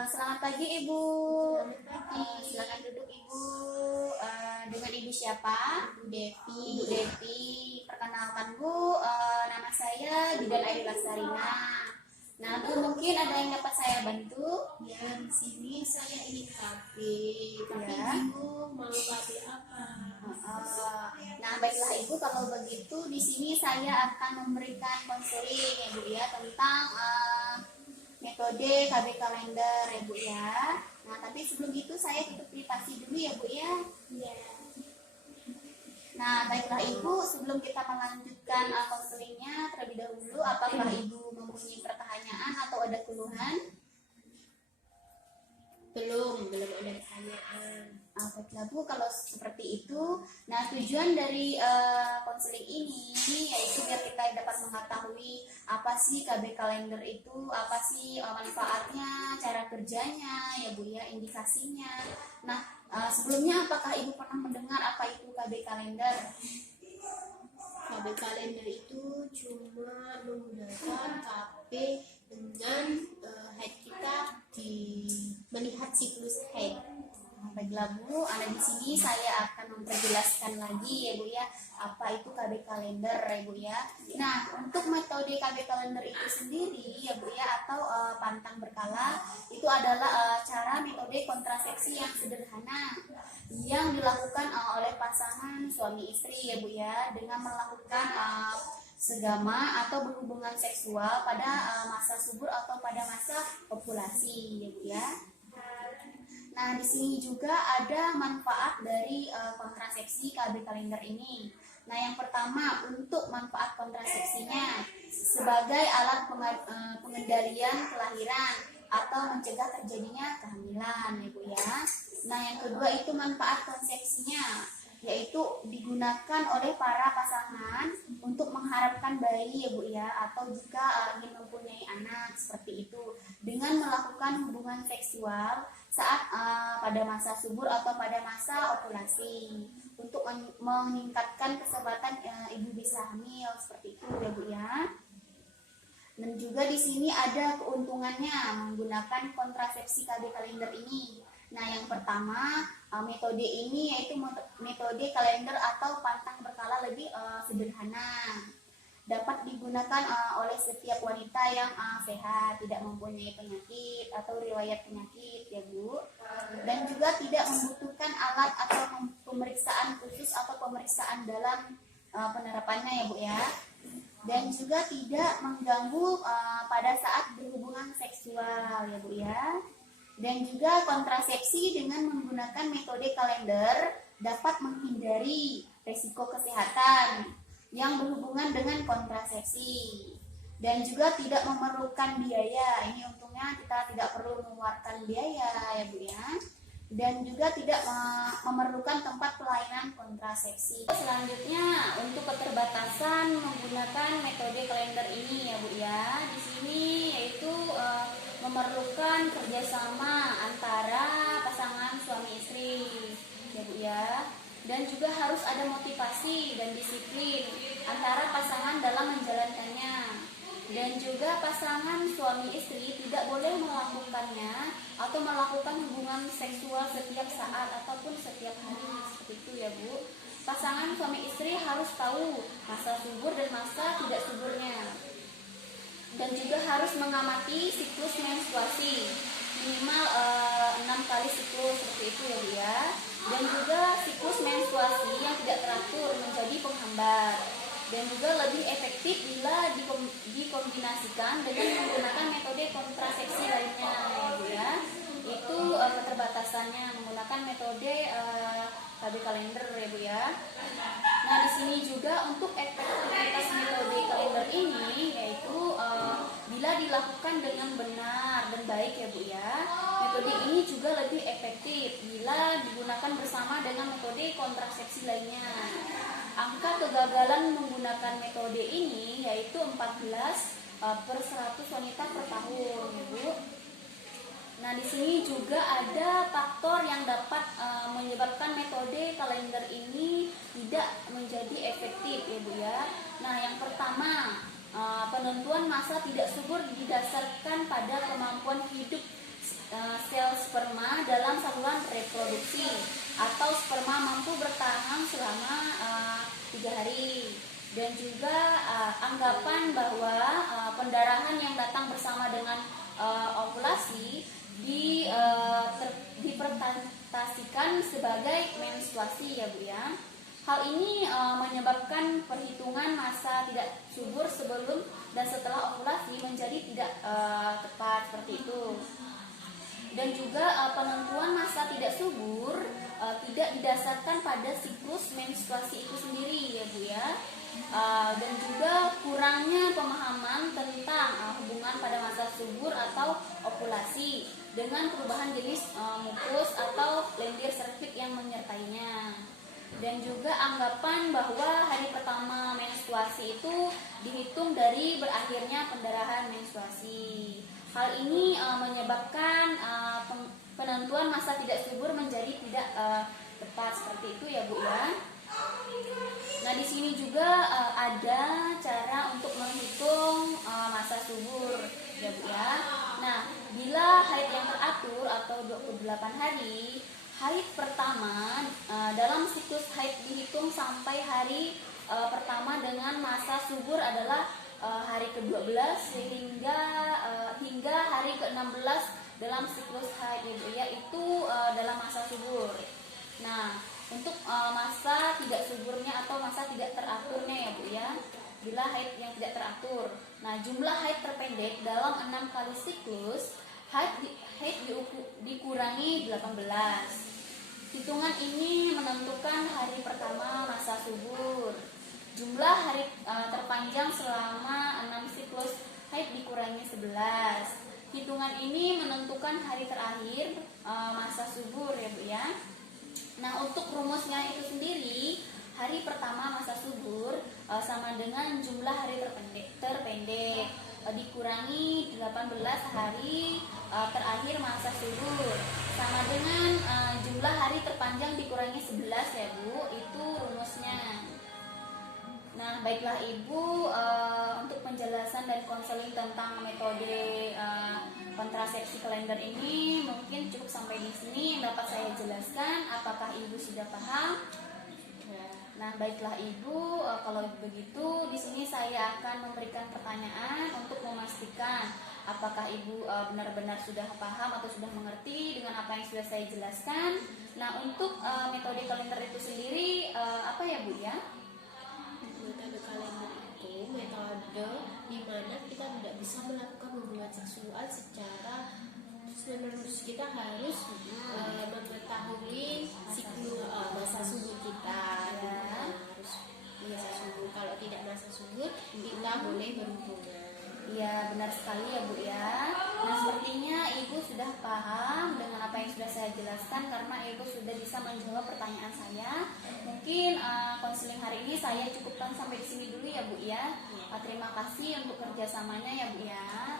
Selamat pagi Ibu. Selamat pagi. Silakan duduk Ibu. Dengan Ibu siapa? Bu Devi. Ibu Devi. Perkenalkan Bu, nama saya Bidan Ayu Lasarina. Nah Bu, mungkin ada yang dapat saya bantu? Ya, di sini saya ingin kafe, tapi Ya. bingung mau kafe apa. Nah baiklah Ibu, kalau begitu di sini saya akan memberikan konseling ya Bu ya tentang metode KB kalender ya Bu ya. Nah tapi sebelum itu saya tutup privasi dulu ya Bu ya. Ya, Nah, baiklah Ibu, sebelum kita melanjutkan konselingnya terlebih dahulu, apakah Ibu mempunyai pertanyaan atau ada keluhan? belum ada pertanyaan. Baiklah Bu, kalau seperti itu, nah tujuan dari konseling ini yaitu biar kita dapat mengetahui apa sih KB kalender itu, apa sih manfaatnya, cara kerjanya, ya Bu ya, indikasinya. Nah, sebelumnya apakah Ibu pernah mendengar apa itu KB kalender? Kafe kalender itu cuma menggunakan kafe dengan head kita di melihat siklus head. Baiklah Bu, di sini saya akan memperjelaskan lagi ya Bu ya, apa itu KB kalender ya Bu ya. Nah, untuk metode KB kalender itu sendiri ya Bu ya, atau pantang berkala, itu adalah cara metode kontrasepsi yang sederhana yang dilakukan oleh pasangan suami istri ya Bu ya, dengan melakukan segama atau berhubungan seksual pada masa subur atau pada masa ovulasi ya Bu ya. Nah, di sini juga ada manfaat dari kontrasepsi KB kalender ini. Nah, yang pertama untuk manfaat kontrasepsinya sebagai alat pengendalian kelahiran atau mencegah terjadinya kehamilan, ya Bu ya. Nah, yang kedua itu manfaat konsepsinya, yaitu digunakan oleh para pasangan untuk mengharapkan bayi ya Bu ya, atau jika ingin mempunyai anak seperti itu dengan melakukan hubungan seksual saat pada masa subur atau pada masa ovulasi untuk meningkatkan kesempatan ibu bisa hamil seperti itu ya Bu ya. Dan juga di sini ada keuntungannya menggunakan kontrasepsi KB kalender ini. Nah, yang pertama metode ini yaitu metode kalender atau pantang berkala lebih sederhana. Dapat digunakan oleh setiap wanita yang sehat, tidak mempunyai penyakit atau riwayat penyakit ya Bu. Dan juga tidak membutuhkan alat atau pemeriksaan khusus atau pemeriksaan dalam penerapannya ya Bu ya. Dan juga tidak mengganggu pada saat berhubungan seksual ya Bu ya. Dan juga kontrasepsi dengan menggunakan metode kalender dapat menghindari risiko kesehatan yang berhubungan dengan kontrasepsi dan juga tidak memerlukan biaya. Ini untungnya kita tidak perlu mengeluarkan biaya ya Bu ya. Dan juga tidak memerlukan tempat pelayanan kontrasepsi. Selanjutnya untuk keterbatasan menggunakan metode kalender ini ya Bu ya. Di sini yaitu memerlukan kerjasama antara pasangan suami istri ya Bu ya. Dan juga harus ada motivasi dan disiplin antara pasangan dalam menjalankannya. Dan juga pasangan suami istri tidak boleh melakukannya atau melakukan hubungan seksual setiap saat ataupun setiap hari seperti itu ya Bu. Pasangan suami istri harus tahu masa subur dan masa tidak suburnya. Dan juga harus mengamati siklus menstruasi minimal 6 kali siklus seperti itu ya Bu ya. Dan juga siklus menstruasi yang tidak teratur menjadi penghambat. Dan juga lebih efektif bila dikombinasikan dengan menggunakan metode kontrasepsi lainnya ya Bu ya. Itu keterbatasannya menggunakan metode KB kalender ya Bu ya. Nah, di sini juga untuk efektivitas metode kalender ini yaitu bila dilakukan dengan benar dan baik ya Bu ya. Metode ini juga lebih efektif bila digunakan bersama dengan metode kontrasepsi lainnya. Angka kegagalan menggunakan metode ini yaitu 14 per 100 wanita per tahun ya Bu. Nah, di sini juga ada faktor yang dapat menyebabkan metode kalender ini tidak menjadi efektif ya Bu ya. Nah, yang pertama, penentuan masa tidak subur didasarkan pada kemampuan hidup sel sperma dalam saluran reproduksi, atau sperma mampu bertahan selama 3 hari. Dan juga anggapan bahwa pendarahan yang datang bersama dengan ovulasi dipresentasikan sebagai menstruasi ya Bu ya. Hal ini menyebabkan perhitungan masa tidak subur sebelum dan setelah ovulasi menjadi tidak tepat seperti itu. Dan juga penentuan masa tidak subur tidak didasarkan pada siklus menstruasi itu sendiri ya Bu ya. Dan juga kurangnya pemahaman tentang hubungan pada masa subur atau ovulasi dengan perubahan jenis mukus atau lendir serviks yang menyertainya. Dan juga anggapan bahwa hari pertama menstruasi itu dihitung dari berakhirnya pendarahan menstruasi. Hal ini menyebabkan penentuan masa tidak subur menjadi tidak tepat seperti itu ya Bu ya. Nah di sini juga ada cara untuk menghitung masa subur ya Bu ya. Nah bila haid yang teratur atau 28 hari, haid pertama dalam siklus haid dihitung sampai hari pertama dengan masa subur adalah hari ke-12 hingga hari ke-16 dalam siklus haid ya, itu dalam masa subur. Nah untuk masa tidak suburnya atau masa tidak teraturnya ya Bu ya, bila haid yang tidak teratur. Nah jumlah haid terpendek dalam 6 kali siklus haid dikurangi 18. Hitungan ini menentukan hari pertama masa subur. Jumlah hari terpanjang selama 6 siklus haid dikurangi 11. Hitungan ini menentukan hari terakhir masa subur ya Bu ya. Nah untuk rumusnya itu sendiri, hari pertama masa subur sama dengan jumlah hari terpendek dikurangi 18 hari terakhir masa subur, sama dengan jumlah hari terpanjang dikurangi 11 ya Bu, itu rumusnya. Nah baiklah Ibu, untuk penjelasan dan konseling tentang metode kontrasepsi kalender ini mungkin cukup sampai di sini yang dapat saya jelaskan. Apakah Ibu sudah paham? Nah baiklah Ibu, kalau begitu di sini saya akan memberikan pertanyaan untuk memastikan apakah Ibu benar-benar sudah paham atau sudah mengerti dengan apa yang sudah saya jelaskan. Nah untuk metode kalender itu sendiri apa ya Bu ya? Metode kalender itu metode di mana kita tidak bisa melakukan hubungan seksual secara terus-menerus. Kita harus mengetahui siklus masa subur kita ya. Harus masa subur. Kalau tidak masa subur kita boleh berhubungan. Iya benar sekali ya Bu ya. Nah sepertinya Ibu sudah paham dengan apa yang sudah saya jelaskan karena Ibu sudah bisa menjawab pertanyaan saya. Mungkin konseling hari ini saya cukupkan sampai di sini dulu ya Bu ya. Terima kasih untuk kerjasamanya ya Bu ya.